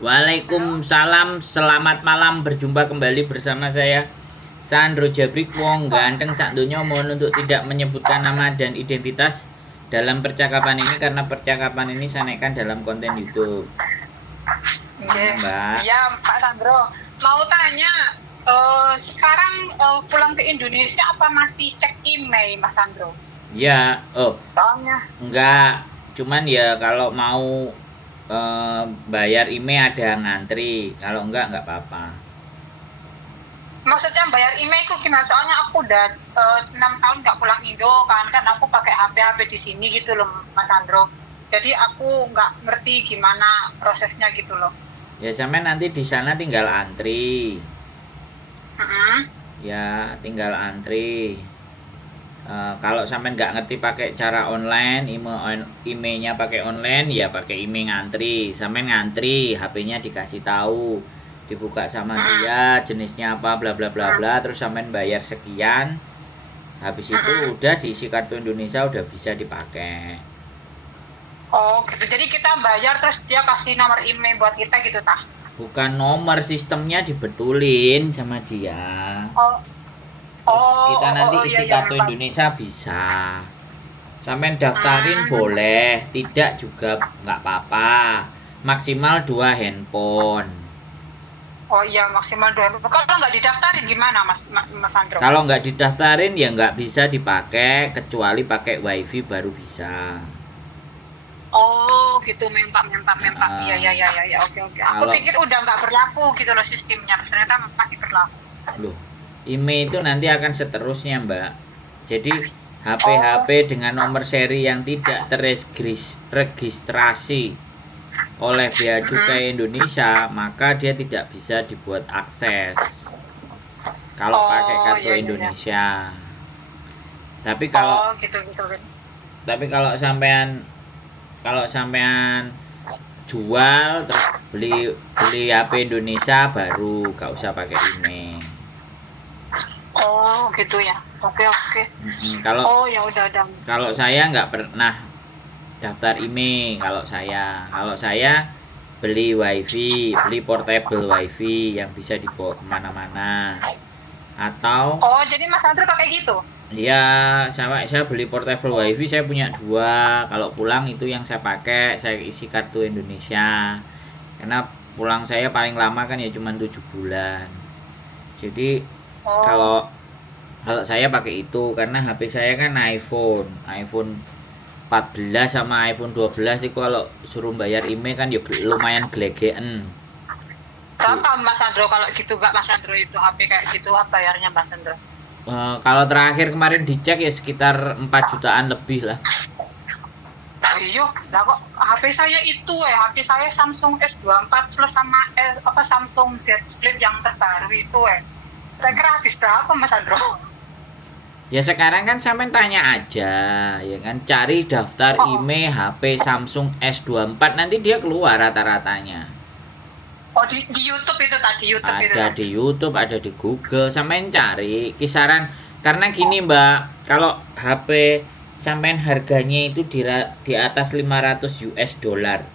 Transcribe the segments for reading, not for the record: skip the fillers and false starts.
Waalaikumsalam, selamat malam, berjumpa kembali bersama saya Sandro Jabrik, wong ganteng sak donya. Mohon untuk tidak menyebutkan nama dan identitas dalam percakapan ini karena percakapan ini saya naikkan dalam konten YouTube. Iya, Mbak. iya Pak Sandro. Mau tanya, sekarang pulang ke Indonesia apa masih cek email, Mas Sandro? Ya, Soalnya, enggak, cuman ya kalau mau bayar email ada ngantri, kalau enggak apa-apa. maksudnya bayar email itu gimana? Soalnya aku udah 6 tahun nggak pulang Indo kan aku pakai HP di sini gitu loh, Mas Sandro. Jadi aku nggak ngerti gimana prosesnya gitu loh. Ya sampai nanti di sana tinggal antri. Mm-mm. Ya tinggal antri. Kalau sampai nggak ngerti pakai cara online, emailnya pakai online, ya pakai email ngantri. Sampai ngantri, HP-nya dikasih tahu, dibuka sama dia, jenisnya apa, bla bla bla bla, terus sampai bayar sekian. Habis itu udah diisi kartu Indonesia, udah bisa dipakai. Oh gitu, jadi kita bayar terus dia kasih nomor email buat kita gitu tah? Bukan nomor, sistemnya dibetulin sama dia. Oh, Terus kita nanti isi iya, kartu Indonesia bisa. Sampai daftarin boleh, tidak juga nggak apa-apa. Maksimal 2 handphone. Oh iya, maksimal 2. Kalau nggak didaftarin gimana, Mas Sandro? Kalau nggak didaftarin ya nggak bisa dipakai, kecuali pakai wifi baru bisa. Oh gitu, mempak. Iya, oke. Aku Kalau- pikir udah nggak berlaku gitu loh sistemnya, ternyata masih berlaku. Loh, email itu nanti akan seterusnya, Mbak. Jadi HP-HP dengan nomor seri yang tidak terregistrasi oleh Bea Cukai Indonesia, maka dia tidak bisa dibuat akses kalau pakai kartu Iya. Indonesia. Tapi kalau gitu. kalau sampean jual terus beli HP Indonesia baru gak usah pakai email. Oh gitu ya. Oke. Kalau Ya udah. kalau saya nggak pernah daftar email. Kalau saya beli wifi, beli portable wifi yang bisa dibawa kemana-mana. Atau Oh jadi Mas Sandro pakai gitu? ya saya beli portable wifi, saya punya 2. Kalau pulang itu yang saya pakai, saya isi kartu Indonesia. Karena pulang saya paling lama kan ya cuma 7 bulan. Jadi kalau saya pakai itu karena HP saya kan iPhone 14 sama iPhone 12 itu kalau suruh bayar email kan ya lumayan gelegean. Berapa Mas Sandro kalau gitu, Mas Sandro itu HP kayak gitu bayarnya Mas Sandro? Kalau terakhir kemarin dicek ya sekitar 4 jutaan lebih lah. Iya, lah kok HP saya itu HP saya Samsung S24 Plus sama Samsung Z Flip yang terbaru itu Saya kira habis berapa Mas Sandro? Ya sekarang kan sampean tanya aja, ya kan, cari daftar email HP Samsung S24, nanti dia keluar rata-ratanya. Oh di YouTube itu tadi Ada di YouTube, ada di Google, sampean cari kisaran. Karena gini Mbak, kalau HP sampean harganya itu di atas 500 US dollar.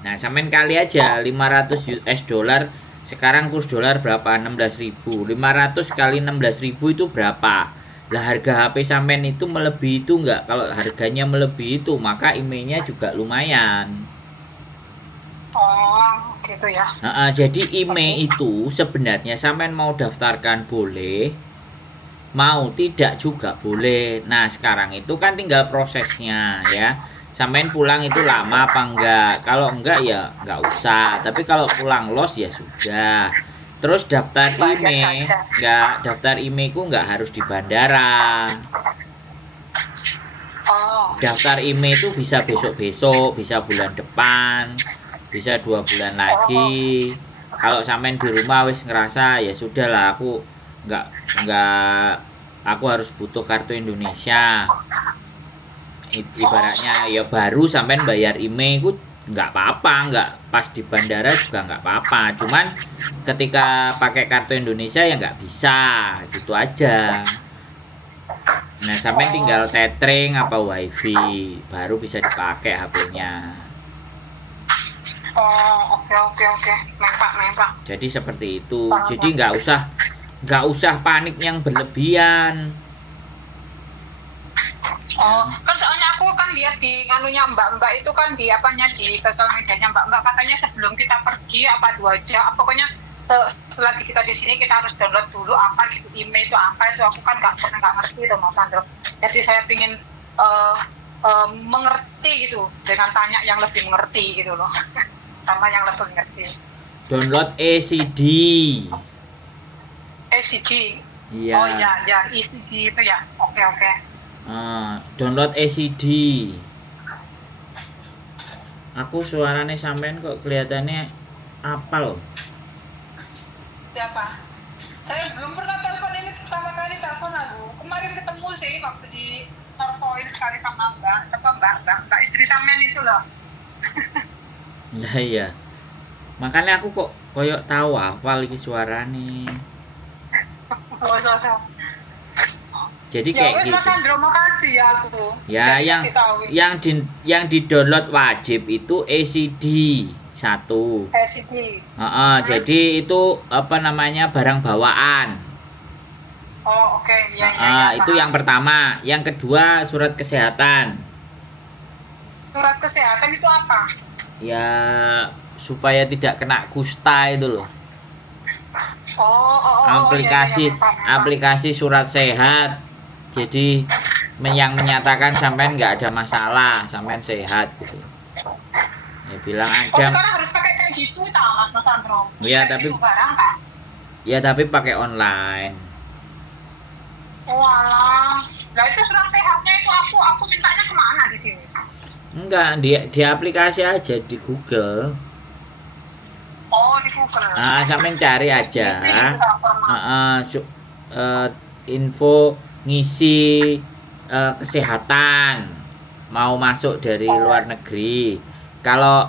Nah, sampean kali aja 500 US dollar, sekarang kurs dolar berapa? 16.000. 500 kali 16.000 itu berapa? Lah harga HP sampean itu melebihi itu enggak? Kalau harganya melebihi itu, maka emailnya juga lumayan. Oh gitu ya. Jadi email itu sebenarnya sampean mau daftarkan boleh, mau tidak juga boleh. Nah sekarang itu kan tinggal prosesnya ya. Sampean pulang itu lama apa enggak? Kalau enggak ya enggak usah. Tapi kalau pulang los ya sudah. Terus daftar email, daftar emailku enggak harus di bandara. Daftar email itu bisa besok-besok, bisa bulan depan, bisa 2 bulan lagi. Kalau sampean di rumah wis ngerasa ya sudahlah, aku aku harus butuh kartu Indonesia, ibaratnya ya baru sampean bayar email itu nggak apa-apa, nggak pas di bandara juga nggak apa-apa, cuman ketika pakai kartu Indonesia ya nggak bisa, gitu aja. Nah sampean tinggal tethering apa wifi baru bisa dipakai HP-nya. Oh, oke. Mempak. Jadi seperti itu. Paham, Jadi nggak usah panik yang berlebihan. Oh, kan soalnya aku kan lihat di nganunya Mbak itu kan di apanya di sosial medianya Mbak katanya sebelum kita pergi apa 2 jam, pokoknya selagi kita di sini kita harus download dulu apa gitu, email itu apa itu aku kan nggak ngerti itu Mas Sandro. Jadi saya pingin mengerti gitu dengan tanya yang lebih mengerti gitu loh, sama yang lebih mengerti. Download ACD. ECG. Iya. Oh ya ECG itu ya. Oke. Download ACD. Aku suaranya sampean kok kelihatannya apal. Siapa? Saya belum pernah telepon, ini pertama kali telepon aku. Kemarin ketemu sih waktu di Norpoin sekali sama Mbak istri sampean itu loh. Lah iya. Makanya aku kok koyok tahu apal iki suarane. Oh, so. Jadi Ya kayak wes Mas gitu. Sandro, makasih ya aku. Ya, Jadi kasih tahu. yang di-download wajib itu ACD 1. ECG. Jadi itu apa namanya barang bawaan. Oh, oke. Ya, Itu yang pertama. Yang kedua surat kesehatan. Surat kesehatan itu apa? Ya supaya tidak kena kusta itu loh. Aplikasi surat sehat. Jadi yang menyatakan sampean nggak ada masalah, sampean sehat gitu. Ya bilang Oh, ada. sekarang harus pakai kayak gitu Mas Sandro. Iya, Kayak tapi gitu barang kan? ya tapi pakai online. Oh alah. Nah itu surat sehatnya itu aku mintanya kemana di sini? Enggak, di aplikasi aja di Google. Oh di Google. Sampean cari aja. Di sini juga pernah. Info ngisi kesehatan mau masuk dari luar negeri. Kalau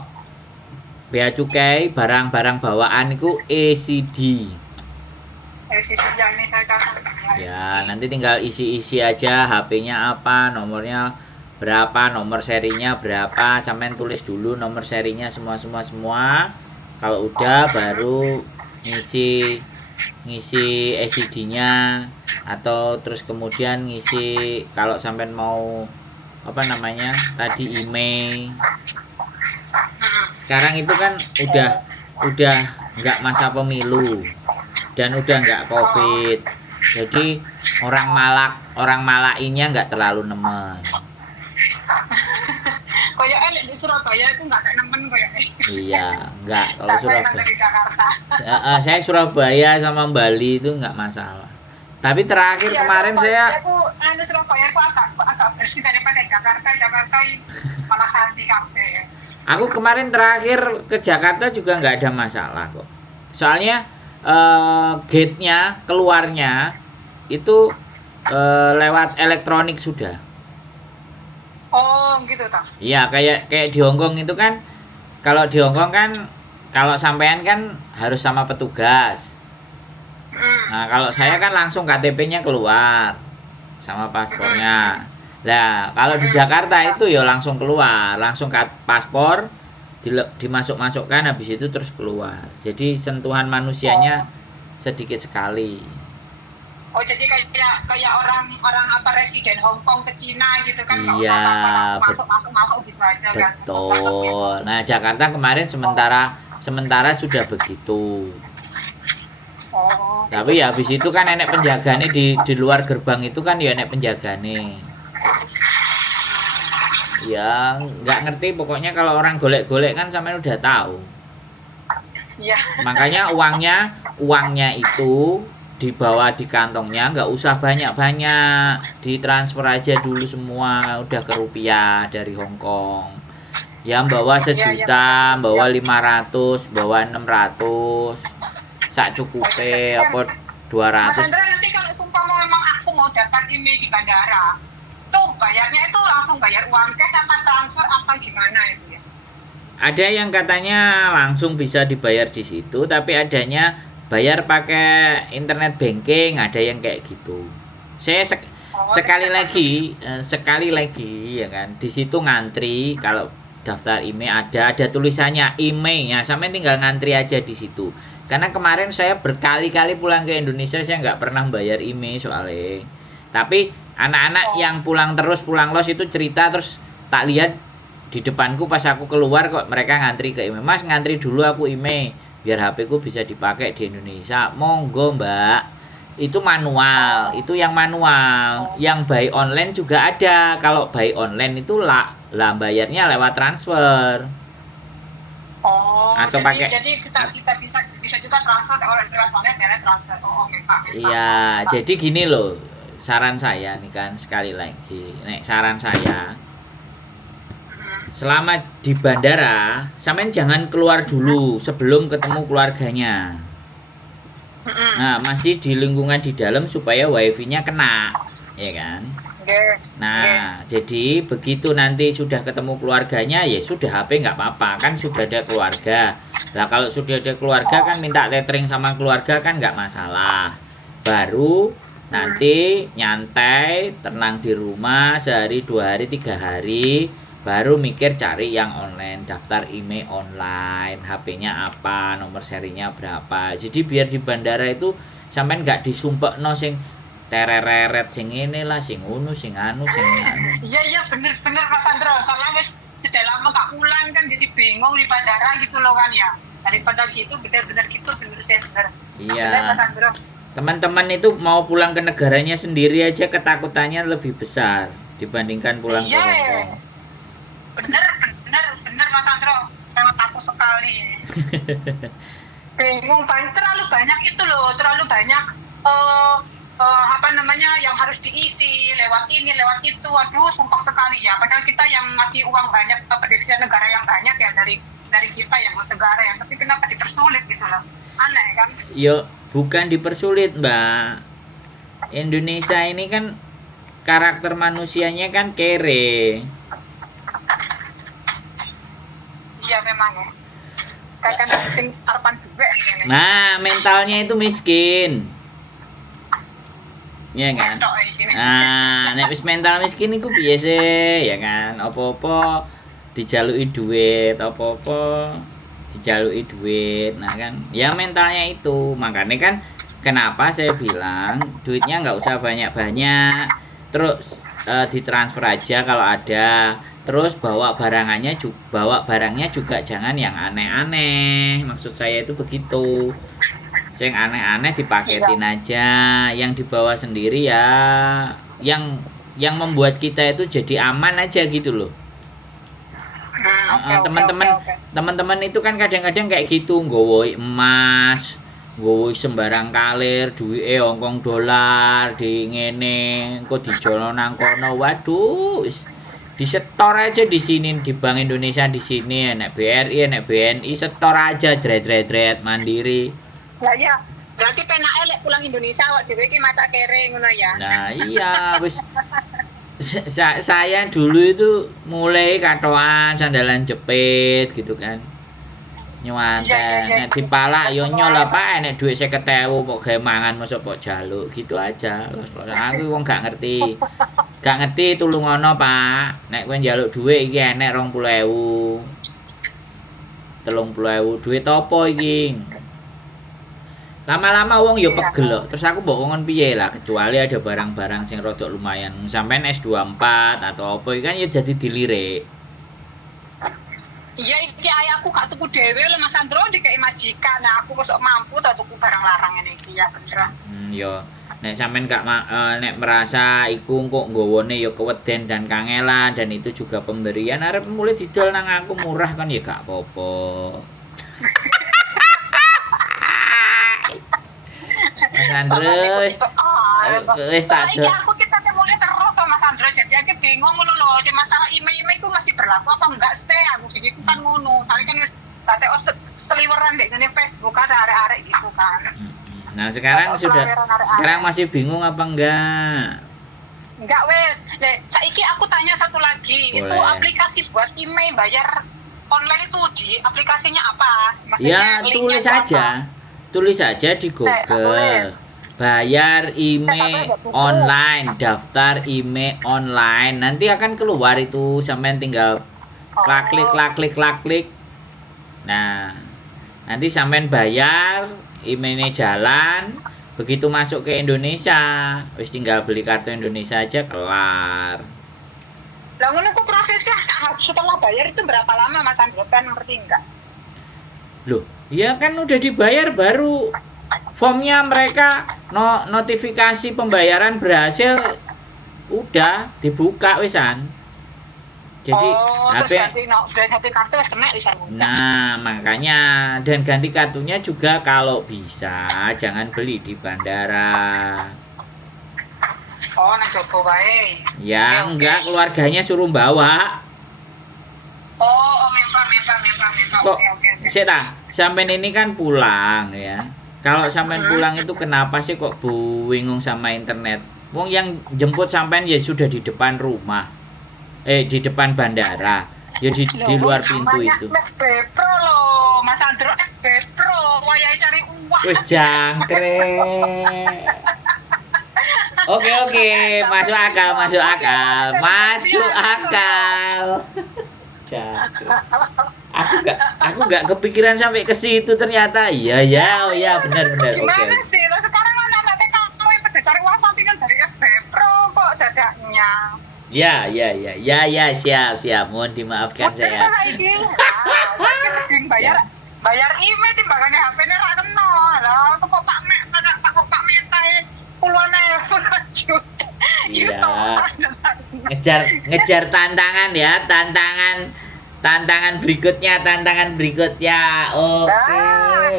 bea cukai barang-barang bawaan itu ECD. ECD yang ini saya kasih. Ya, nanti tinggal isi-isi aja HP-nya apa, nomornya berapa, nomor serinya berapa, sampean tulis dulu nomor serinya semua. Kalau udah baru ngisi ECD-nya atau terus kemudian ngisi kalau sampean mau apa namanya tadi email. Sekarang itu kan udah nggak masa pemilu dan udah nggak COVID, jadi orang malainya nggak terlalu nemen. Kayak di Surabaya itu nggak kayak nemen kayak. Iya, nggak kalau Surabaya. Di Jakarta. Saya Surabaya sama Bali itu nggak masalah. Tapi terakhir kemarin saya Surabaya itu agak bersih daripada Jakarta malah santi kafe. Aku kemarin terakhir ke Jakarta juga nggak ada masalah kok. Soalnya gate-nya keluarnya itu lewat elektronik sudah. Oh gitu toh. Iya, kayak di Hongkong itu kan, kalau di Hongkong kan kalau sampean kan harus sama petugas. Nah, kalau saya kan langsung KTP-nya keluar sama paspornya. Nah, kalau di Jakarta itu ya langsung keluar, langsung paspor dimasukkan habis itu terus keluar. Jadi sentuhan manusianya sedikit sekali. Oh jadi kayak orang apa residen Hong Kong ke Cina gitu kan? Iya, masuk gitu aja kan? Betul. Nah, Jakarta kemarin sementara sudah begitu. Oh. Tapi ya habis itu kan enek penjagane di luar gerbang itu kan ya enek penjagane. Ya nggak ngerti pokoknya kalau orang golek-golek kan sampean udah tahu. Iya. Makanya uangnya itu dibawa di kantongnya, nggak usah banyak-banyak, ditransfer aja dulu semua udah ke rupiah dari Hong Kong. Yang bawa 1 juta, bawa 500, bawa 600, sak cukupe apa 200. Mas Andra, nanti kalau sumpah memang aku mau dapat email di bandara, tuh bayarnya itu langsung bayar uang cash apa transfer apa gimana itu ya? Ada yang katanya langsung bisa dibayar di situ, tapi adanya bayar pakai internet banking, ada yang kayak gitu. Saya sekali lagi ya kan, di situ ngantri. Kalau daftar email ada tulisannya emailnya, sampai tinggal ngantri aja di situ. Karena kemarin saya berkali-kali pulang ke Indonesia saya nggak pernah bayar email soalnya. Tapi anak-anak yang pulang terus pulang los itu cerita, terus tak lihat di depanku pas aku keluar kok mereka ngantri ke email. Mas ngantri dulu aku email biar HP ku bisa dipakai di Indonesia. Monggo Mbak. Itu manual, itu yang manual. Yang buy online juga ada. Kalau buy online itu lah bayarnya lewat transfer. Atau jadi kita bisa juga transfer kalau lewat online ya transfer. Oke Pak. Iya, jadi gini loh. Saran saya nih kan sekali lagi. Saran saya selama di bandara, sampean jangan keluar dulu sebelum ketemu keluarganya. Nah, masih di lingkungan di dalam supaya wifi-nya kena, ya kan? Nah, jadi begitu nanti sudah ketemu keluarganya, ya sudah HP nggak apa-apa, kan sudah ada keluarga. Nah, kalau sudah ada keluarga kan minta tethering sama keluarga kan nggak masalah. Baru nanti nyantai, tenang di rumah sehari, 2 hari, 3 hari. Baru mikir cari yang online, daftar email online, HP-nya apa, nomor serinya berapa. Jadi biar di bandara itu sampean nggak disumpekno sing tereret sing inilah, sing unu, sing anu. Iya bener Mas Andro. Soalnya wis sudah lama gak pulang kan, jadi bingung di bandara gitu loh kan ya. Daripada gitu bener sih bener. Iya. Bener, Mas Andro. Teman-teman itu mau pulang ke negaranya sendiri aja ketakutannya lebih besar dibandingkan pulang ke Hongkong. Bener Mas Andro, saya takut sekali. Bingung banget, terlalu banyak itu loh, terlalu banyak yang harus diisi lewat ini lewat itu. Aduh sumpah sekali ya, padahal kita yang masih uang banyak, prediksi negara yang banyak ya dari kita yang buat negara ya, tapi kenapa dipersulit gitu loh, aneh kan? Yo bukan dipersulit Mbak, Indonesia ini kan karakter manusianya kan kere. Iya memang ya. Kayak sing arepan duwe ngene. Nah, mentalnya itu miskin. Iya kan? Nah, nek wis mental miskin iku piye sih, ya kan? Apa-apa dijaluki duit, apa-apa dijaluki duit. Nah kan, ya mentalnya itu. Makanya kan kenapa saya bilang duitnya nggak usah banyak-banyak. Terus ditransfer aja kalau ada. Terus bawa barangnya juga jangan yang aneh-aneh. Maksud saya itu begitu. Yang aneh-aneh dipaketin aja. Yang dibawa sendiri ya yang membuat kita itu jadi aman aja gitu loh. Teman-teman itu kan kadang-kadang kayak gitu, nggowo emas, nggowo sembarang kalir, duwike Hongkong dolar, di ngene, engko dijolo nang kono. Waduh, disetor aja di sini di Bank Indonesia di sini, nek BRI, nek BNI setor aja jret mandiri. Lah ya, berarti penake lek pulang Indonesia awak dhewe iki macak kere ngono ya. Nah, iya wis saya dulu itu mulai katoan sandalan jepit gitu kan. Nyuwanten, nek dipalak yo nyol apa nek dhuwit 50.000 kok gawe mangan mosok kok jaluk gitu aja. Aku wong gak ngerti. Gak ngerti tulungono, Pak. Nek kowe njaluk dhuwit iki enek 20.000. 30.000 dhuwit apa iki? Lama-lama wong yo pegel kok. Terus aku mbok ngon piye lah, kecuali ada barang-barang sing rodok lumayan. Sampeyan S24 atau apa iki kan ya jadi dilirik. Iya, iki ayahku gak tuku dhewe lho Mas Andro dikei majikan. Nah, aku kok mampu ta tuku barang larang ngene iki ya bener. Yo nek sampean gak nek merasa iku kok nggowone ya keweden dan kangelan dan itu juga pemberian arep mulai didol nang aku murah kan ya gak apa-apa. Mas Andro wis tak do. Aku kita mulai terus sama Mas Andro jadi aku bingung ngono lho, masalah email itu masih berlaku apa enggak sih? Aku pikir kan ngono. Soalnya kan wis kate seliweran dek ngene Facebook ada arek-arek gitu kan. Nah sekarang masih bingung apa enggak? Enggak wes. Saiki aku tanya satu lagi. Boleh. Itu aplikasi buat email bayar online itu di aplikasinya apa? Maksudnya ya tulis saja di Google. Bayar email online, daftar email online. Nanti akan keluar itu sampean tinggal klik. Nah, nanti sampean bayar, emailnya jalan, begitu masuk ke Indonesia, wis tinggal beli kartu Indonesia aja kelar. Lah ngono ku prosesnya setelah bayar itu berapa lama Mas Andro kan ngerti enggak? Loh, ya kan udah dibayar baru formnya mereka notifikasi pembayaran berhasil udah dibuka wisan. Jadi terus ganti kartu wis kena wisan. Nah, makanya dan ganti kartunya juga kalau bisa jangan beli di bandara. Oh, nang jopo wae. Ya, enggak, keluarganya suruh bawa. Oh, memang. Kok Oke. sik ta, sampean ini kan pulang ya. Kalau sampean pulang itu kenapa sih kok bingung sama internet? Wong yang jemput sampean ya sudah di depan rumah. Di depan bandara. Ya di luar pintu itu. Pro loh, Mas Andro Pro, wayahe cari uang. Wis jangkrik. Oke, masuk akal. Jangkrik. Aku gak kepikiran sampai ke situ ternyata. Iya, benar. Gimana Oke. sih? Lo sekarang mana nanti kamu pada cari uang sampingan dari FB Pro kok dadaknya. Ya, siap. Mohon dimaafkan saya. Bayar email timbangannya HP-nya ra kena. Lah, kok Pak Meta puluhan ewu juta. Iya. Ngejar tantangan ya, tantangan berikutnya. Oke.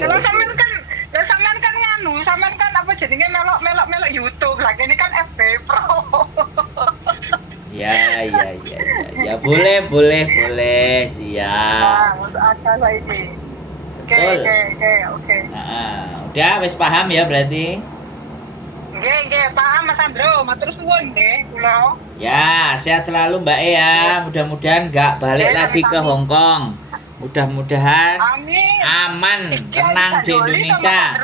Kalau sampean kan nganu, sampean kan apa jadinya melok YouTube. Lah ini kan FB Pro. Ya, boleh, siap. Nah, masuk akal lagi. Oke. Udah, wis paham ya berarti. Nggih, paham Mas Andro, matur suwun nggih kula. Ya, sehat selalu Mbak E ya. Mudah-mudahan nggak balik lagi ke Hong Kong. Mudah-mudahan Amin. aman, tenang di Indonesia.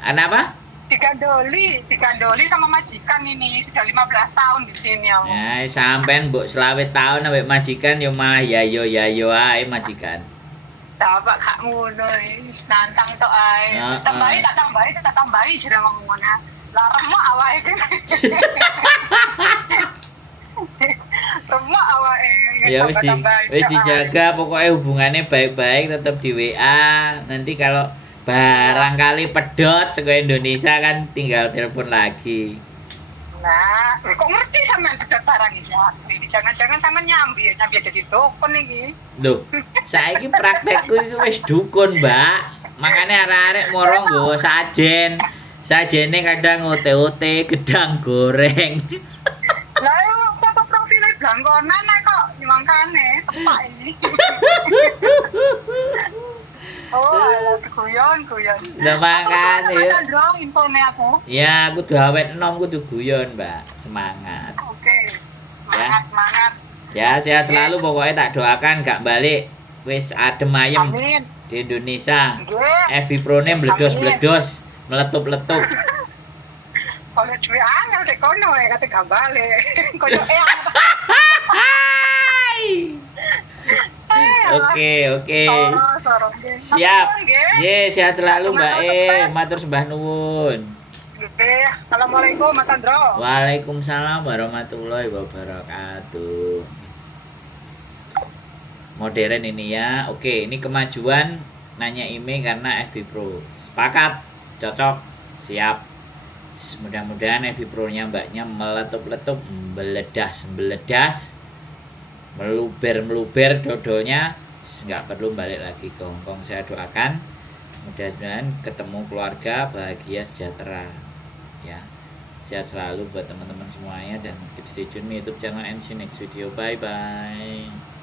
Apa? Digandoli sama majikan ini sudah 15 tahun di sini ya. Ya, sampean mbok selawet tahun ambek majikan yo malah yayo ae majikan. Bapak gak ngono nantang tok ae. Tak tambahi jare ngomongnya. Lah remuk awake iki. Remuk awake. Ya wis dijaga pokoknya hubungannya baik-baik tetap di WA. Nanti kalau barangkali pedot saka Indonesia kan tinggal telepon lagi. Nah, kok ngerti sampean pedot barang iki? Jangan-jangan sampean nyambi jadi dukun iki. Loh, saiki praktekku iki wis dukun, Mbak. Makanya arek-arek moro nggawa sajen. Sajene kadang ote-ote, gedang goreng. Lah yo foto profile blangkonan kok mangkane tepak ini. Oh, guyon. Lah makane. Ndrong infone aku. Ya, kudu awet enom, kudu guyon, Mbak. Semangat. Oke. Ya. Semangat. Ya, sehat selalu pokoknya tak doakan gak balik. Wis adem ayem Amin. di Indonesia. Nggih. FB Pro-ne meledos, meletup-letup. Kalau duwe angel dek kono kate gak balik. Koyo Oke. Siap. Ye, sehat selalu Mbak E. Matur sembah nuwun. Assalamualaikum Mas Andro. Waalaikumsalam warahmatullahi wabarakatuh. Modern ini ya. Oke, ini kemajuan nanya email karena FB Pro. Sepakat, cocok, siap. Mudah-mudahan FB Pro-nya Mbaknya meletup-letup, meledas, meluber dodonya, nggak perlu balik lagi ke Hong Kong. Saya doakan mudah-mudahan ketemu keluarga bahagia sejahtera ya. Sehat selalu buat teman-teman semuanya dan keep stay tune YouTube channel and see next video. Bye bye.